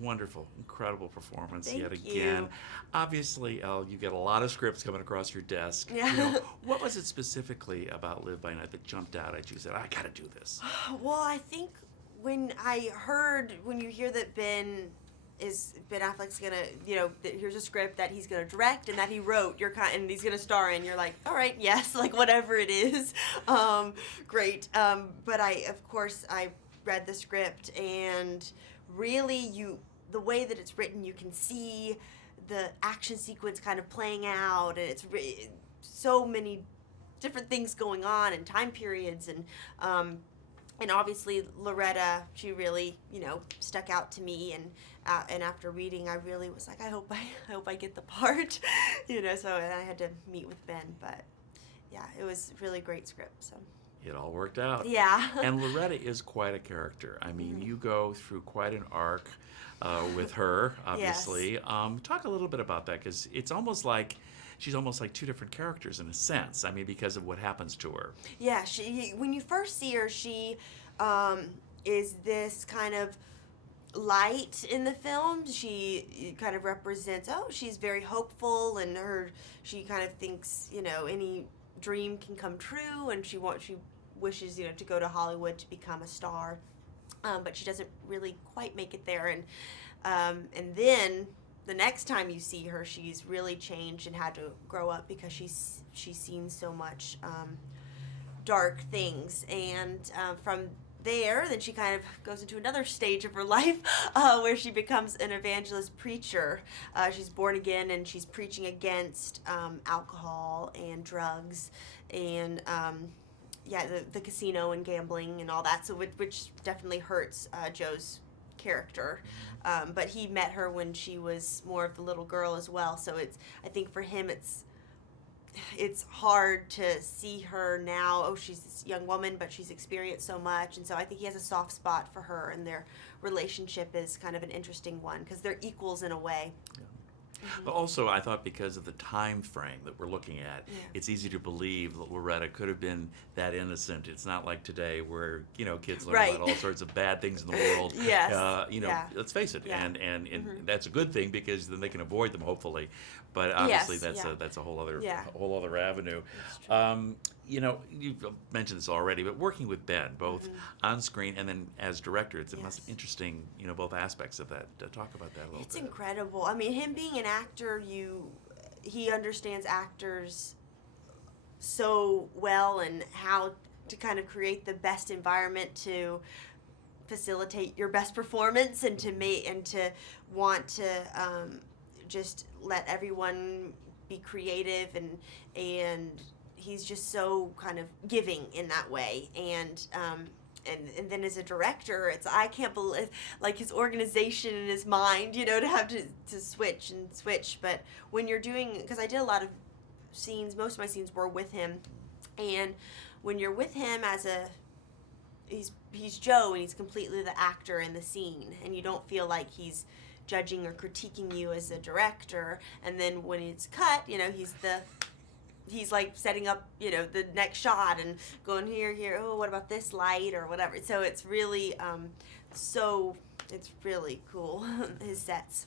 wonderful, incredible performance Thank yet you. again. Obviously, Elle, you get a lot of scripts coming across your desk. Yeah. You know, what was it specifically about Live by Night that jumped out at you? Said, I got to do this. Well, I think when you hear that Ben Affleck's gonna, here's a script that he's gonna direct and that he wrote, and he's gonna star in, you're like, all right, yes, like whatever it is, great. But of course, I read the script, and really, the way that it's written, you can see the action sequence kind of playing out, and it's so many different things going on and time periods, and obviously Loretta, she really, stuck out to me, and after reading, I really was like, I hope I get the part, So I had to meet with Ben, but yeah, it was a really great script. So It all worked out. yeah. And Loretta is quite a character. I mean, you go through quite an arc with her, obviously. Yes. Talk a little bit about that, because it's almost like she's almost like two different characters in a sense. I mean, because of what happens to her. Yeah, when you first see her, she is this kind of light in the film. She kind of represents, she's very hopeful, and she kind of thinks, any dream can come true, and she wishes, to go to Hollywood to become a star. But she doesn't really quite make it there, and then the next time you see her, she's really changed and had to grow up because she's seen so much dark things, and from there, then she kind of goes into another stage of her life where she becomes an evangelist preacher. She's born again, and she's preaching against alcohol and drugs and the casino and gambling and all that. So which definitely hurts Joe's character. But he met her when she was more of the little girl as well. So I think for him it's hard to see her now. She's this young woman, but she's experienced so much, and so I think he has a soft spot for her, and their relationship is kind of an interesting one because they're equals in a way. Yeah. But also, I thought because of the time frame that we're looking at, it's easy to believe that Loretta could have been that innocent. It's not like today where, kids learn about all sorts of bad things in the world. Yes. Let's face it. Yeah. And that's a good thing because then they can avoid them, hopefully. But obviously that's a whole other avenue. You've mentioned this already, but working with Ben, both on screen and then as director, it must be interesting, both aspects of that. Talk about that a little bit. It's incredible. I mean, him being an actor, he understands actors so well, and how to kind of create the best environment to facilitate your best performance, and to want to just let everyone be creative, and he's just so kind of giving in that way, and then as a director, I can't believe, like, his organization in his mind, to have to switch, but when you're doing, because I did a lot of scenes, most of my scenes were with him, and when you're with him he's Joe, and he's completely the actor in the scene, and you don't feel like he's judging or critiquing you as a director, and then when it's cut, he's like setting up, the next shot and going here, what about this light or whatever. So it's really, it's really cool, his sets.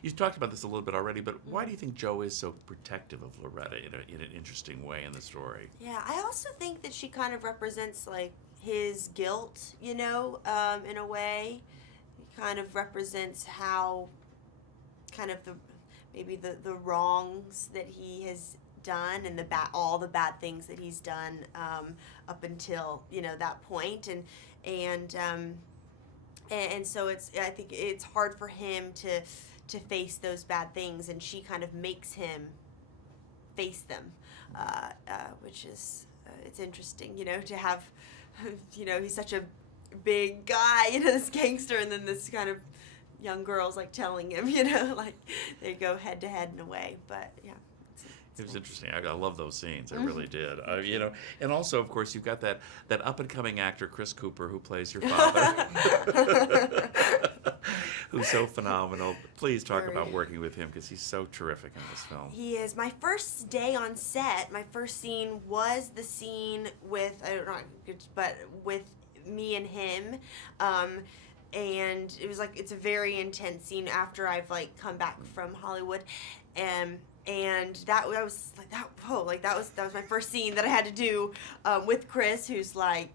You've talked about this a little bit already, but why do you think Joe is so protective of Loretta in an interesting way in the story? Yeah, I also think that she kind of represents, like, his guilt, in a way. He kind of represents how kind of the wrongs that he has done, and all the bad things that he's done up until that point, and so I think it's hard for him to face those bad things, and she kind of makes him face them, which is it's interesting, to have, he's such a big guy, this gangster, and then this kind of young girl's like telling him, like they go head to head in a way, but yeah. It was interesting. I love those scenes. I really did. And also, of course, you've got that up-and-coming actor, Chris Cooper, who plays your father, who's so phenomenal. Please talk about working with him, because he's so terrific in this film. He is. My first day on set, my first scene was the scene with, I don't know, but with me and him. and it was like, it's a very intense scene after I've like come back from Hollywood, and that was like that. Whoa, like that was my first scene that I had to do with Chris, who's like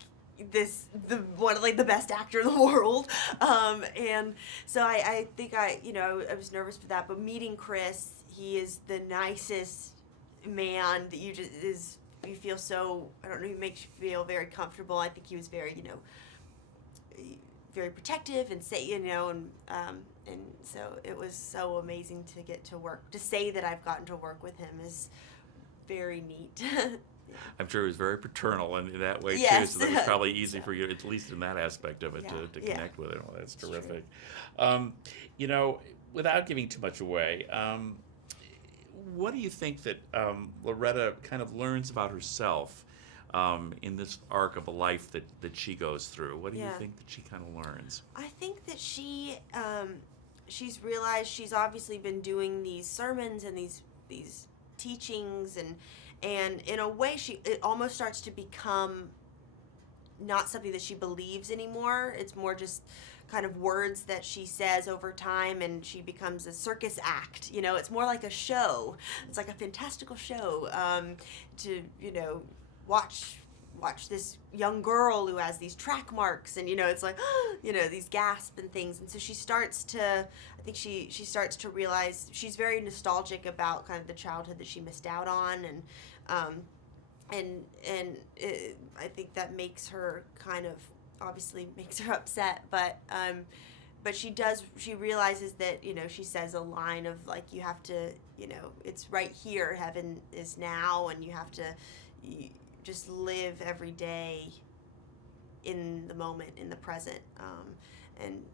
one of like the best actor in the world, and so I think I was nervous for that, but meeting Chris, he is the nicest man that you feel so, I don't know, he makes you feel very comfortable. I think he was very very protective and say, and so it was so amazing to get to work. To say that I've gotten to work with him is very neat. I'm sure he was very paternal in that way, yes. too, so that was probably easy for you, at least in that aspect of it, to connect with him. Well, that's terrific. Without giving too much away, what do you think that Loretta kind of learns about herself in this arc of a life that she goes through? What do you think that she kind of learns? I think that she's realized she's obviously been doing these sermons and these teachings, and in a way it almost starts to become not something that she believes anymore. It's more just kind of words that she says over time, and she becomes a circus act. It's more like a show. It's like a fantastical show to watch this young girl who has these track marks, and it's like these gasps and things. And so she starts to realize she's very nostalgic about kind of the childhood that she missed out on, and I think that makes her kind of, obviously makes her upset, but she realizes that she says a line of like, you have to, it's right here, heaven is now, and you have to just live every day in the moment, in the present, and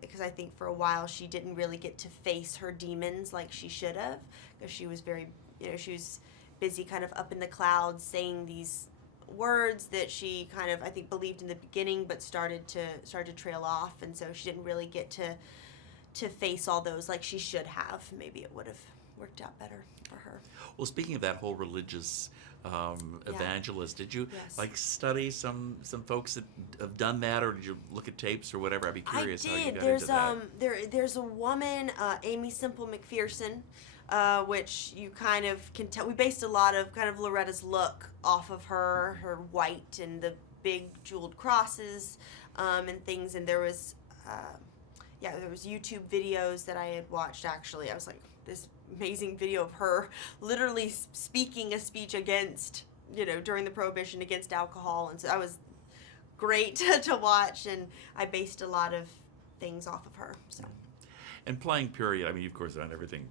because I think for a while she didn't really get to face her demons like she should have, because she was very, she was busy kind of up in the clouds saying these words that she kind of, I think, believed in the beginning, but started to trail off, and so she didn't really get to face all those like she should have. Maybe it would have worked out better for her. Well, speaking of that whole religious evangelist, did you study some folks that have done that, or did you look at tapes or whatever? I'd be curious how you got into that. There's a woman, Amy Semple McPherson, which you kind of can tell. We based a lot of kind of Loretta's look off of her white and the big jeweled crosses and things. And there was YouTube videos that I had watched, actually. I was like, this amazing video of her literally speaking a speech against, during the Prohibition, against alcohol. And so that was great to watch, and I based a lot of things off of her. So. And playing period, I mean, of course, on everything,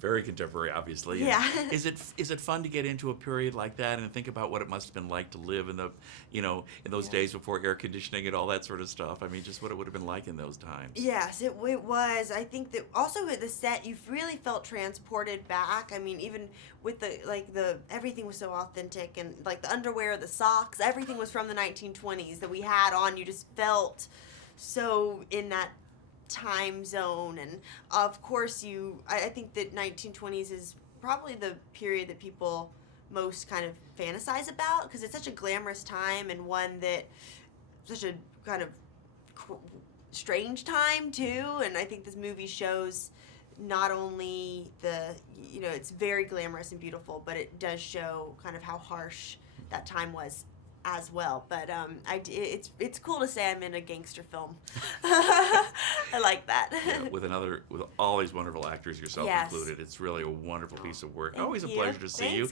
very contemporary, obviously. Yeah. Is it fun to get into a period like that and think about what it must have been like to live in the, in those days before air conditioning and all that sort of stuff? I mean, just what it would have been like in those times. Yes, it was. I think that also with the set, you really felt transported back. I mean, even with the everything was so authentic, and like the underwear, the socks, everything was from the 1920s that we had on. You just felt so in that time zone, and of course I think that 1920s is probably the period that people most kind of fantasize about, because it's such a glamorous time, and one that such a kind of strange time too. And I think this movie shows not only it's very glamorous and beautiful, but it does show kind of how harsh that time was as well. But it's cool to say I'm in a gangster film. I like that. With all these wonderful actors, yourself included. It's really a wonderful piece of work. Always a pleasure to see you.